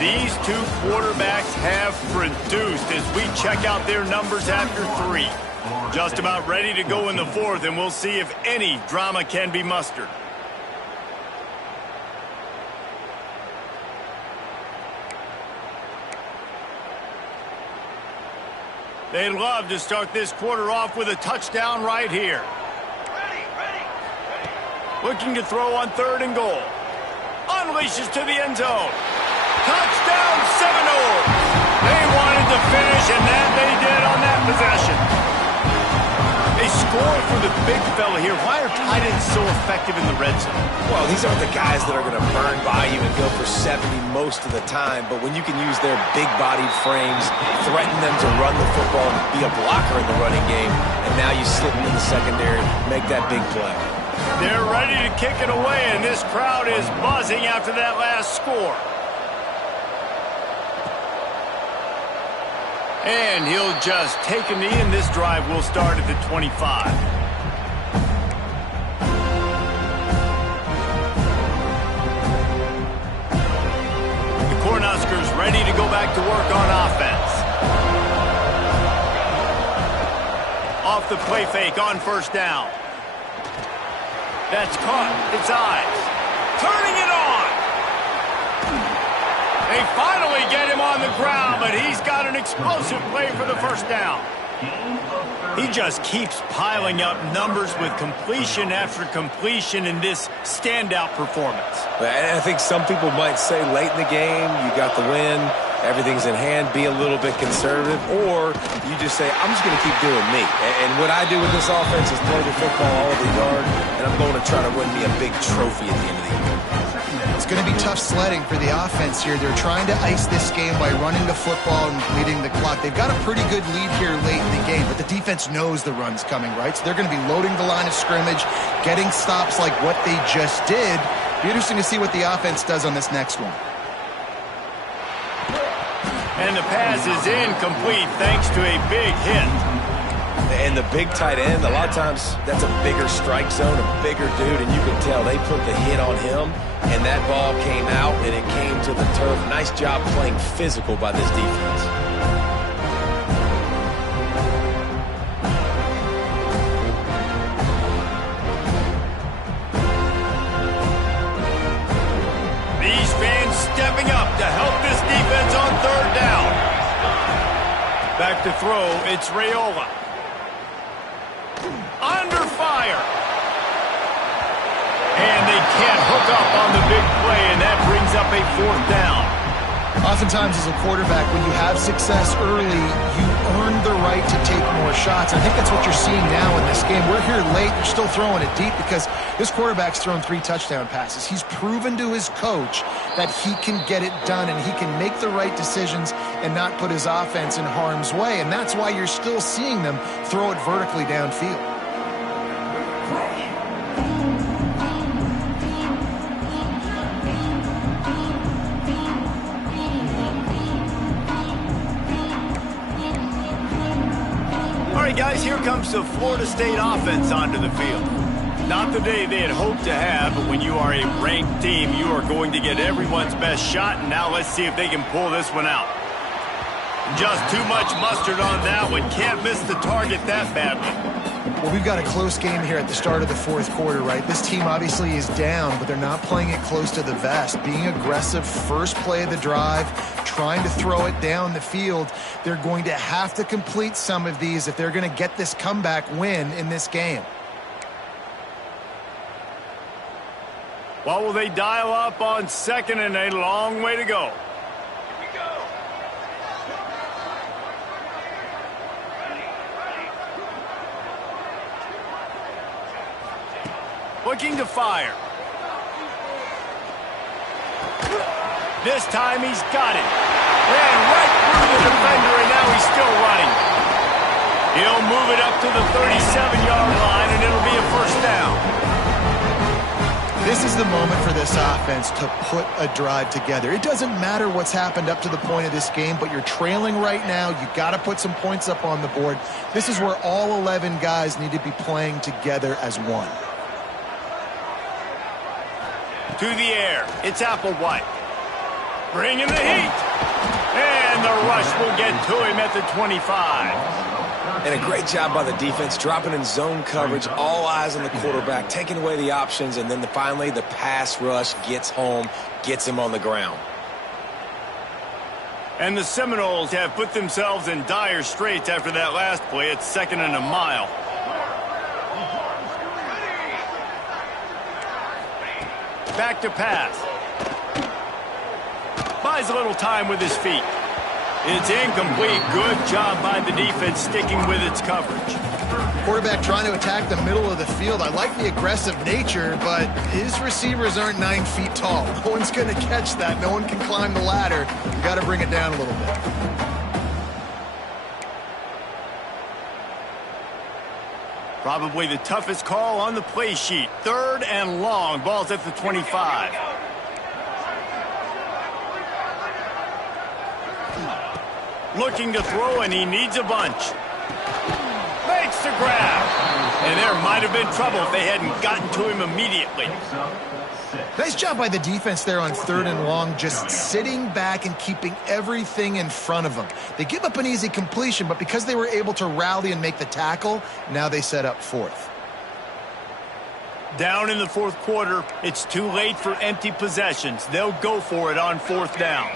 These two quarterbacks have produced as we check out their numbers after 3. Just about ready to go in the 4th, and we'll see if any drama can be mustered. They'd love to start this quarter off with a touchdown right here. Looking to throw on 3rd and goal. Unleashes to the end zone. Touchdown Seminoles! They wanted to finish, and that they did on that possession. They score for the big fella here. Why are tight ends so effective in the red zone? Well, these aren't the guys that are going to burn by you and go for 70 most of the time, but when you can use their big-bodied frames, threaten them to run the football and be a blocker in the running game, and now you slip them in the secondary, make that big play. They're ready to kick it away, and this crowd is buzzing after that last score. And he'll just take a knee, and this drive will start at the 25. The Cornhuskers ready to go back to work on offense. Off the play fake on 1st down. That's caught. It's eyes. Turning it on. They finally get him on the ground, but he's got an explosive play for the 1st down. He just keeps piling up numbers with completion after completion in this standout performance. And I think some people might say late in the game, you got the win, everything's in hand, be a little bit conservative, or you just say, I'm just going to keep doing me. And what I do with this offense is play the football all over the yard, and I'm going to try to win me a big trophy at the end of the year. It's going to be tough sledding for the offense here. They're trying to ice this game by running the football and bleeding the clock. They've got a pretty good lead here late in the game, but the defense knows the run's coming, right? So they're going to be loading the line of scrimmage, getting stops like what they just did. Be interesting to see what the offense does on this next one. And the pass is incomplete thanks to a big hit. And the big tight end, a lot of times that's a bigger strike zone, a bigger dude, and you can tell they put the hit on him, and that ball came out, and it came to the turf. Nice job playing physical by this defense. These fans stepping up to help this defense on 3rd down. Back to throw, it's Raiola. Under fire. And they can't hook up on the big play, and that brings up a 4th down. Oftentimes as a quarterback, when you have success early, you earn the right to take more shots. I think that's what you're seeing now in this game. We're here late. They're still throwing it deep because this quarterback's thrown 3 touchdown passes. He's proven to his coach that he can get it done and he can make the right decisions and not put his offense in harm's way. And that's why you're still seeing them throw it vertically downfield. Guys, here comes the Florida State offense onto the field. Not the day they had hoped to have, but when you are a ranked team, you are going to get everyone's best shot, and now let's see if they can pull this one out. Just too much mustard on that one. Can't miss the target that badly. Well, we've got a close game here at the start of the 4th quarter, right? This team obviously is down, but they're not playing it close to the vest. Being aggressive, first play of the drive, trying to throw it down the field. They're going to have to complete some of these if they're going to get this comeback win in this game. What will they dial up on 2nd and a long way to go? Looking to fire. This time he's got it. Ran right through the defender, and now he's still running. He'll move it up to the 37-yard line, and it'll be a first down. This is the moment for this offense to put a drive together. It doesn't matter what's happened up to the point of this game, but you're trailing right now. You got to put some points up on the board. This is where all 11 guys need to be playing together as one. To the air, it's Applewhite. Bringing the heat. And the rush will get to him at the 25. And a great job by the defense, dropping in zone coverage, all eyes on the quarterback, taking away the options, and then finally the pass rush gets home, gets him on the ground. And the Seminoles have put themselves in dire straits after that last play. It's 2nd and a mile. Back to pass. Buys a little time with his feet. It's incomplete. Good job by the defense sticking with its coverage. Quarterback trying to attack the middle of the field. I like the aggressive nature, but his receivers aren't 9 feet tall. No one's going to catch that. No one can climb the ladder. You got to bring it down a little bit. Probably the toughest call on the play sheet. 3rd and long. Ball's at the 25. Looking to throw, and he needs a bunch. Makes the grab. And there might have been trouble if they hadn't gotten to him immediately. Nice job by the defense there on 3rd and long, just sitting back and keeping everything in front of them. They give up an easy completion, but because they were able to rally and make the tackle, now they set up 4th. Down in the 4th quarter, it's too late for empty possessions. They'll go for it on 4th down.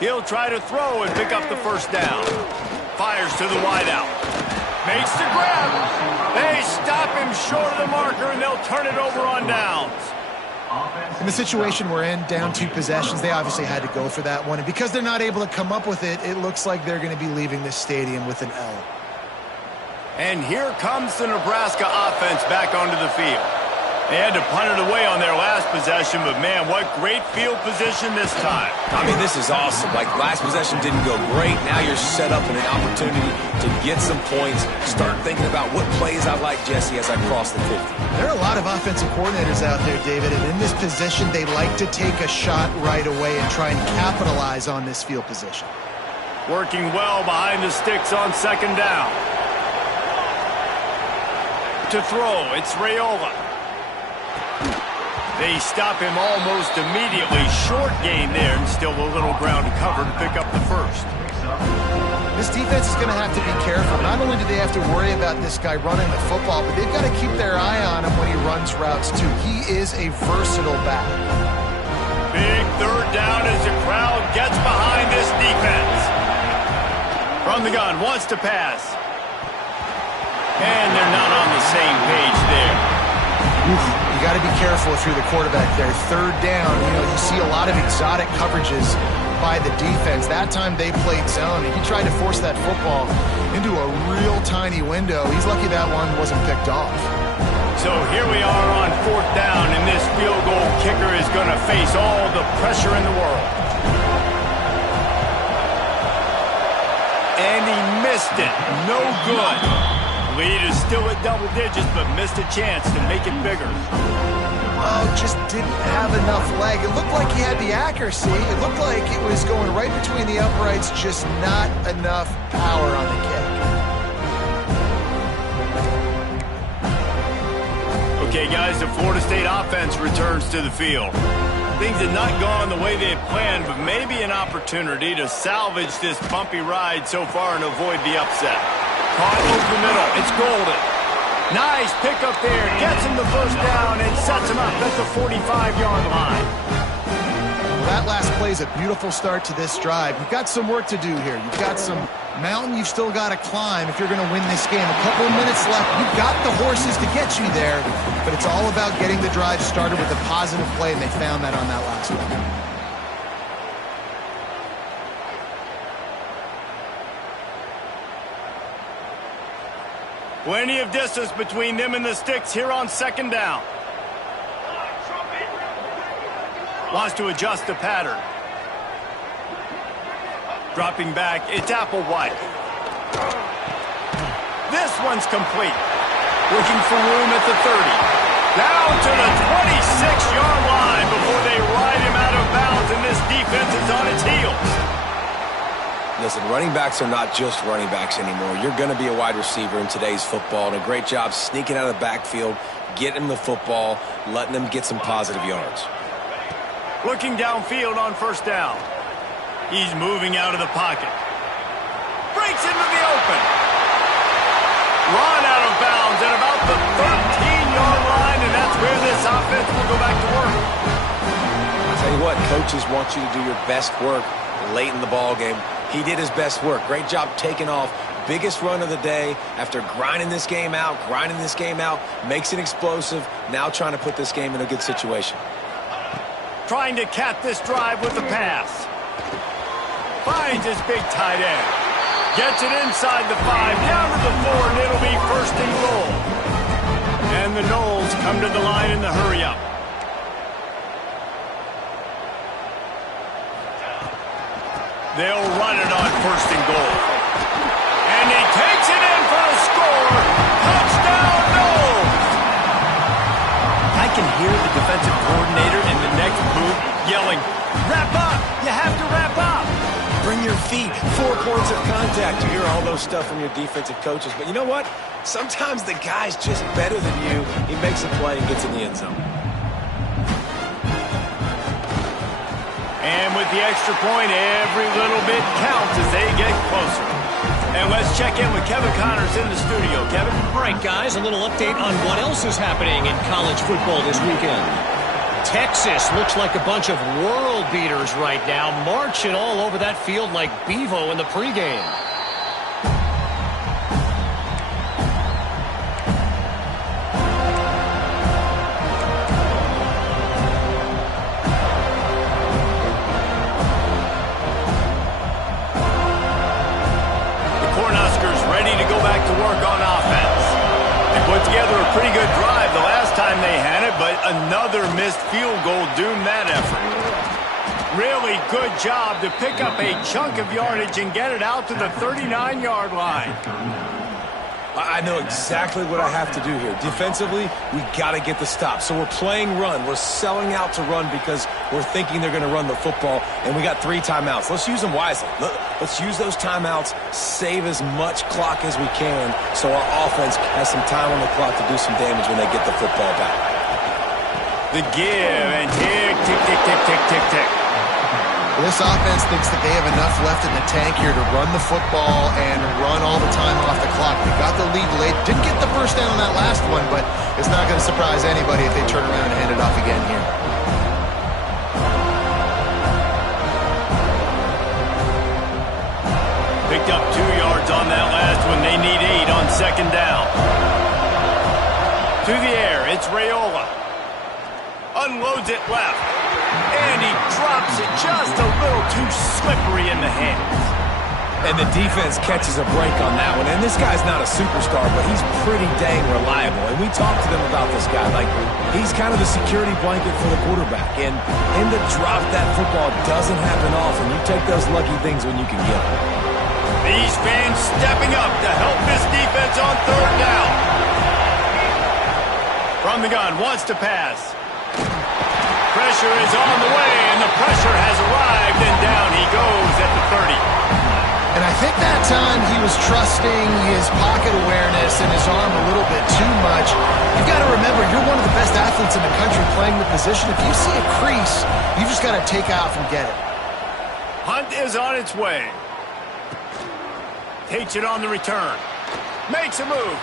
He'll try to throw and pick up the first down. Fires to the wideout. Makes the grab. They stop him short of the marker, and they'll turn it over on downs. In the situation we're in, down 2 possessions, they obviously had to go for that one. And because they're not able to come up with it, it looks like they're going to be leaving this stadium with an L. And here comes the Nebraska offense back onto the field. They had to punt it away on their last possession, but man, what great field position this time. I mean, this is awesome. Like, last possession didn't go great. Now you're set up in an opportunity to get some points. Start thinking about what plays I like, Jesse, as I cross the 50. There are a lot of offensive coordinators out there, David, and in this position, they like to take a shot right away and try and capitalize on this field position. Working well behind the sticks on 2nd down. To throw, it's Raiola. They stop him almost immediately. Short gain there, and still a little ground to cover to pick up the first. This defense is going to have to be careful. Not only do they have to worry about this guy running the football, but they've got to keep their eye on him when he runs routes, too. He is a versatile back. Big 3rd down as the crowd gets behind this defense. From the gun, wants to pass. And they're not on the same page there. You got to be careful if you're the quarterback there. 3rd down, you see a lot of exotic coverages by the defense. That time they played zone, and he tried to force that football into a real tiny window. He's lucky that one wasn't picked off. So here we are on 4th down, and this field goal kicker is going to face all the pressure in the world. And he missed it. No good. Lead is still at double digits, but missed a chance to make it bigger. Oh, just didn't have enough leg. It looked like he had the accuracy. It looked like it was going right between the uprights, just not enough power on the kick. Okay, guys, the Florida State offense returns to the field. Things had not gone the way they had planned, but maybe an opportunity to salvage this bumpy ride so far and avoid the upset. Caught over the middle. It's Golden. Nice pickup there. Gets him the first down and sets him up at the 45-yard line. That last play is a beautiful start to this drive. You've got some work to do here. You've got some mountain you've still got to climb if you're going to win this game. A couple of minutes left. You've got the horses to get you there, but it's all about getting the drive started with a positive play, and they found that on that last one. Plenty of distance between them and the sticks here on second down. Wants to adjust the pattern. Dropping back, it's Applewhite. This one's complete. Looking for room at the 30. Down to the 26-yard line before they ride him out of bounds, and this defense is on its heels. Listen, running backs are not just running backs anymore. You're going to be a wide receiver in today's football, and a great job sneaking out of the backfield, getting them the football, letting them get some positive yards. Looking downfield on first down. He's moving out of the pocket. Breaks into the open. Run out of bounds at about the 13-yard line, and that's where this offense will go back to work. I'll tell you what, coaches want you to do your best work late in the ball game. He did his best work. Great job taking off. Biggest run of the day after grinding this game out, makes it explosive. Now trying to put this game in a good situation. Trying to cap this drive with the pass. Finds his big tight end. Gets it inside the 5, down to the 4, and it'll be first and goal. And the Noles come to the line in the hurry-up. They'll run it on first and goal. And he takes it in for a score. Touchdown, Noles! I can hear the defensive coordinator in the next booth yelling, "Wrap up! You have to wrap up!" Bring your feet, 4 points of contact. You hear all those stuff from your defensive coaches. But you know what? Sometimes the guy's just better than you. He makes a play and gets in the end zone. And with the extra point, every little bit counts as they get closer. And let's check in with Kevin Connors in the studio. Kevin? All right, guys, a little update on what else is happening in college football this weekend. Texas looks like a bunch of world beaters right now, marching all over that field like Bevo in the pregame. The Cornhuskers ready to go back to work on offense. They put together a pretty good drive the last time they had it, but another missed field goal doomed that effort. Really good job to pick up a chunk of yardage and get it out to the 39-yard line. I know exactly what I have to do here. Defensively, we got to get the stop. So we're playing run. We're selling out to run because we're thinking they're going to run the football, and we got 3 timeouts. Let's use them wisely. Let's use those timeouts, save as much clock as we can so our offense has some time on the clock to do some damage when they get the football back. The give and tick, tick, tick, tick, tick, tick, tick. This offense thinks that they have enough left in the tank here to run the football and run all the time off the clock. They got the lead late. Didn't get the first down on that last one, but it's not going to surprise anybody if they turn around and hand it off again here. Picked up 2 yards on that last one. They need 8 on second down. To the air, it's Raiola. Unloads it left. And he drops it just a little too slippery in the hands. And the defense catches a break on that one. And this guy's not a superstar, but he's pretty dang reliable. And we talked to them about this guy. Like, he's kind of the security blanket for the quarterback. And the drop that football doesn't happen often. You take those lucky things when you can get them. These fans stepping up to help this defense on third down. From the gun, wants to pass. Pressure is on the way, and the pressure has arrived, and down he goes at the 30. And I think that time he was trusting his pocket awareness and his arm a little bit too much. You've got to remember, you're one of the best athletes in the country playing the position. If you see a crease, you just got to take off and get it. Hunt is on its way. Takes it on the return. Makes a move.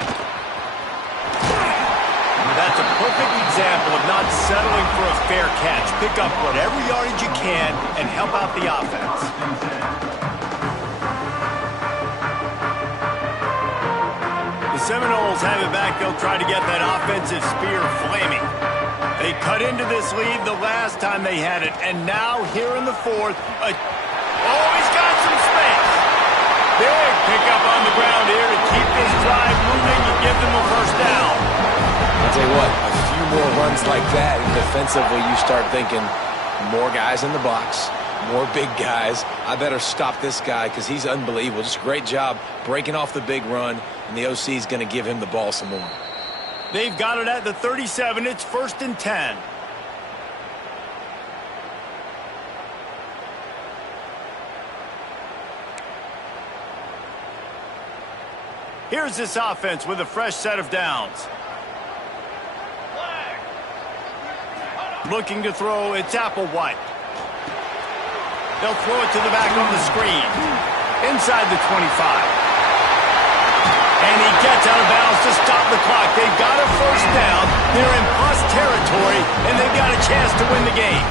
That's a perfect example of not settling for a fair catch. Pick up whatever yardage you can and help out the offense. The Seminoles have it back. They'll try to get that offensive spear flaming. They cut into this lead the last time they had it, and now here in the fourth, he's got some space. Big pickup on the ground here to keep this drive moving. You give tell you what, a few more runs like that, and defensively you start thinking more guys in the box, more big guys. I better stop this guy because he's unbelievable. Just a great job breaking off the big run, and the OC is going to give him the ball some more. They've got it at the 37. It's 1st and 10. Here's this offense with a fresh set of downs. Looking to throw, it's Applewhite. They'll throw it to the back on the screen. Inside the 25. And he gets out of bounds to stop the clock. They've got a first down. They're in plus territory, and they've got a chance to win the game.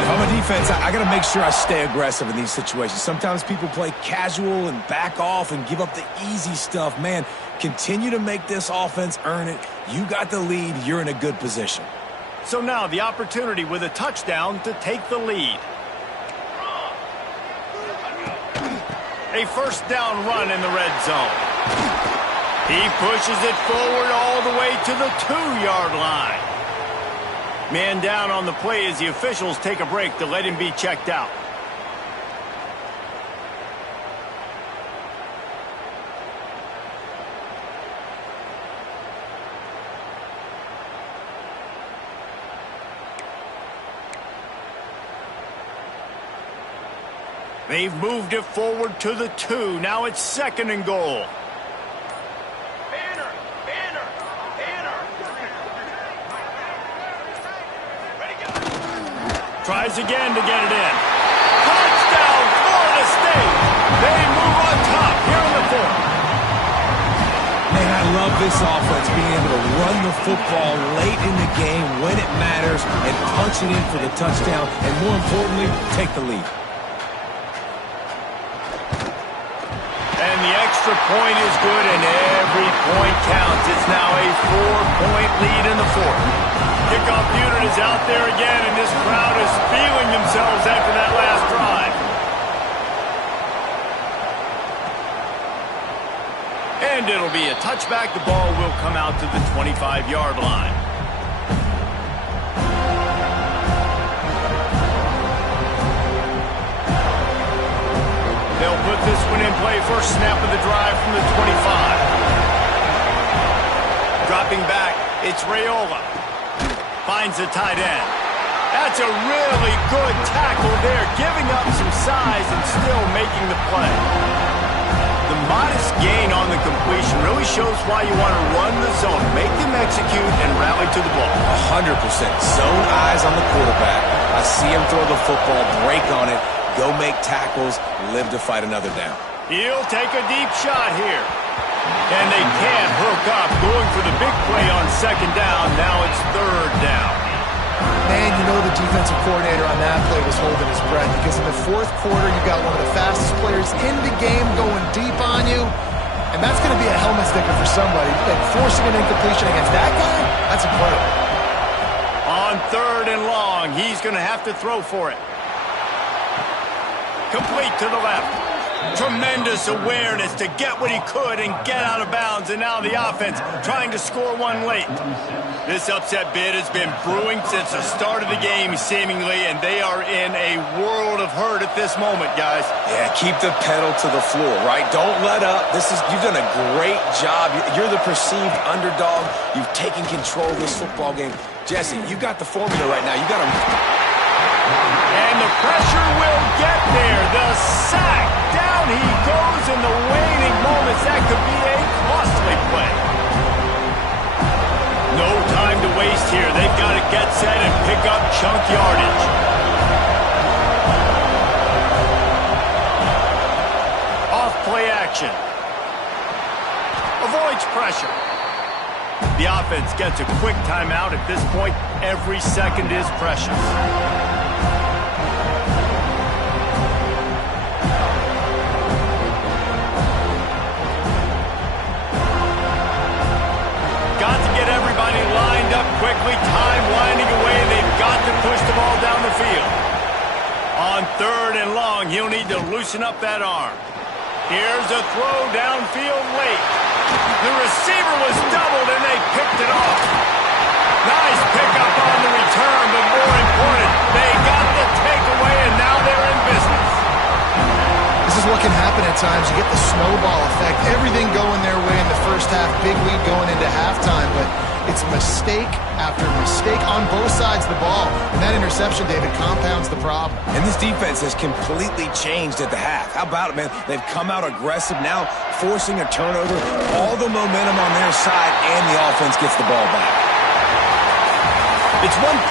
If I'm a defense, I got to make sure I stay aggressive in these situations. Sometimes people play casual and back off and give up the easy stuff. Man, continue to make this offense earn it. You got the lead. You're in a good position. So now the opportunity with a touchdown to take the lead. A first down run in the red zone. He pushes it forward all the way to the 2-yard line. Man down on the play as the officials take a break to let him be checked out. They've moved it forward to the 2. Now it's 2nd and goal. Tries again to get it in. Touchdown, Florida State. They move on top here in the 4th. Man, I love this offense being able to run the football late in the game when it matters and punch it in for the touchdown and, more importantly, take the lead. And the extra point is good, and every point counts. It's now a 4-point lead in the 4th. Kickoff unit is out there again, and this crowd is feeling themselves after that last drive. And it'll be a touchback. The ball will come out to the 25-yard line. They'll put this one in play. First snap of the drive from the 25. Dropping back, it's Raiola. Finds the tight end. That's a really good tackle there, giving up some size and still making the play. The modest gain on the completion really shows why you want to run the zone, make them execute, and rally to the ball. 100%. Zone eyes on the quarterback. I see him throw the football, break on it, go make tackles, live to fight another down. He'll take a deep shot here. And they can't hook up, going for the big play on 2nd down. Now it's 3rd down. Man, you know the defensive coordinator on that play was holding his breath because in the 4th quarter, you got one of the fastest players in the game going deep on you. And that's going to be a helmet sticker for somebody. Like forcing an incompletion against that guy, that's incredible. On 3rd and long, he's going to have to throw for it. Complete to the left. Tremendous awareness to get what he could and get out of bounds, and now the offense trying to score one late. This upset bid has been brewing since the start of the game, seemingly, and they are in a world of hurt at this moment, guys. Yeah, keep the pedal to the floor, right? Don't let up. You've done a great job. You're the perceived underdog. You've taken control of this football game. Jesse, you got the formula right now. You got to... And the pressure will get there. The sack. Down he goes in the waning moments. That could be a costly play. No time to waste here. They've got to get set and pick up chunk yardage. Off play action. Avoids pressure. The offense gets a quick timeout. At this point, every second is precious. Quickly, time winding away. They've got to push the ball down the field. On 3rd and long, he'll need to loosen up that arm. Here's a throw downfield late. The receiver was doubled, and they picked it off. Nice pickup on the return, but more important, they got the takeaway, and now they're in business. This is what can happen at times. You get the snowball effect. Everything going their way in the first half. Big lead going into halftime, but it's mistake after mistake on both sides of the ball. And that interception, David, compounds the problem. And this defense has completely changed at the half. How about it, man? They've come out aggressive now, forcing a turnover, all the momentum on their side, and the offense gets the ball back. It's one thing